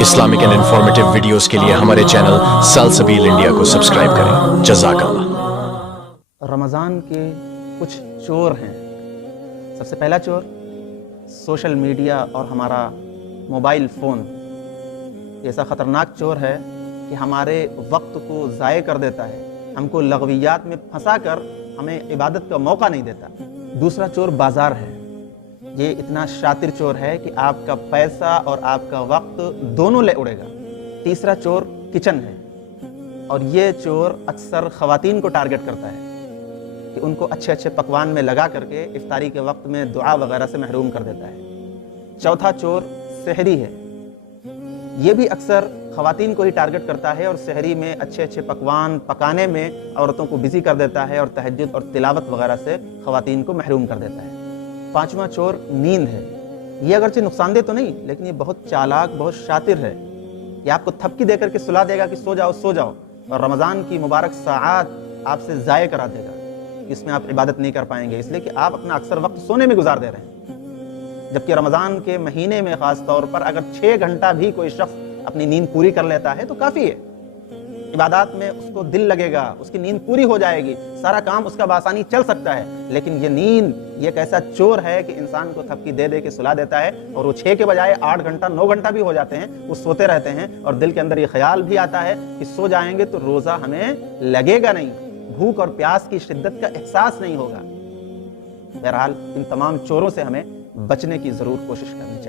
Islamic and informative videos کے لیے ہمارے چینل سلسبیل انڈیا کو سبسکرائب کریں. جزاک اللہ. رمضان کے کچھ چور ہیں. سب سے پہلا چور سوشل میڈیا اور ہمارا موبائل فون. ایسا خطرناک چور ہے کہ ہمارے وقت کو ضائع کر دیتا ہے, ہم کو لغویات میں پھنسا کر ہمیں عبادت کا موقع نہیں دیتا. دوسرا چور بازار ہے. یہ اتنا شاطر چور ہے کہ آپ کا پیسہ اور آپ کا وقت دونوں لے اڑے گا. تیسرا چور کچن ہے, اور یہ چور اکثر خواتین کو ٹارگٹ کرتا ہے کہ ان کو اچھے اچھے پکوان میں لگا کر کے افطاری کے وقت میں دعا وغیرہ سے محروم کر دیتا ہے. چوتھا چور سحری ہے. یہ بھی اکثر خواتین کو ہی ٹارگٹ کرتا ہے اور سحری میں اچھے اچھے پکوان پکانے میں عورتوں کو بزی کر دیتا ہے اور تہجد اور تلاوت وغیرہ سے خواتین کو محروم کر دیتا ہے. پانچواں چور نیند ہے. یہ اگرچہ نقصان دہ تو نہیں, لیکن یہ بہت چالاک, بہت شاطر ہے. یہ آپ کو تھپکی دے کر کے سلا دے گا کہ سو جاؤ سو جاؤ, اور رمضان کی مبارک ساعات آپ سے ضائع کرا دے گا. اس میں آپ عبادت نہیں کر پائیں گے, اس لیے کہ آپ اپنا اکثر وقت سونے میں گزار دے رہے ہیں. جبکہ رمضان کے مہینے میں خاص طور پر اگر 6 گھنٹہ بھی کوئی شخص اپنی نیند پوری کر لیتا ہے تو کافی ہے. عبادات میں اس کو دل لگے گا, اس کی نیند پوری ہو جائے گی, سارا کام اس کا بآسانی چل سکتا ہے. لیکن یہ نیند یہ ایک ایسا چور ہے کہ انسان کو تھپکی دے دے کے سلا دیتا ہے, اور وہ 6 کے بجائے 8 گھنٹہ 9 گھنٹہ بھی ہو جاتے ہیں, وہ سوتے رہتے ہیں, اور دل کے اندر یہ خیال بھی آتا ہے کہ سو جائیں گے تو روزہ ہمیں لگے گا نہیں, بھوک اور پیاس کی شدت کا احساس نہیں ہوگا. بہرحال ان تمام چوروں سے ہمیں بچنے کی ضرور کوشش کرنی ہے.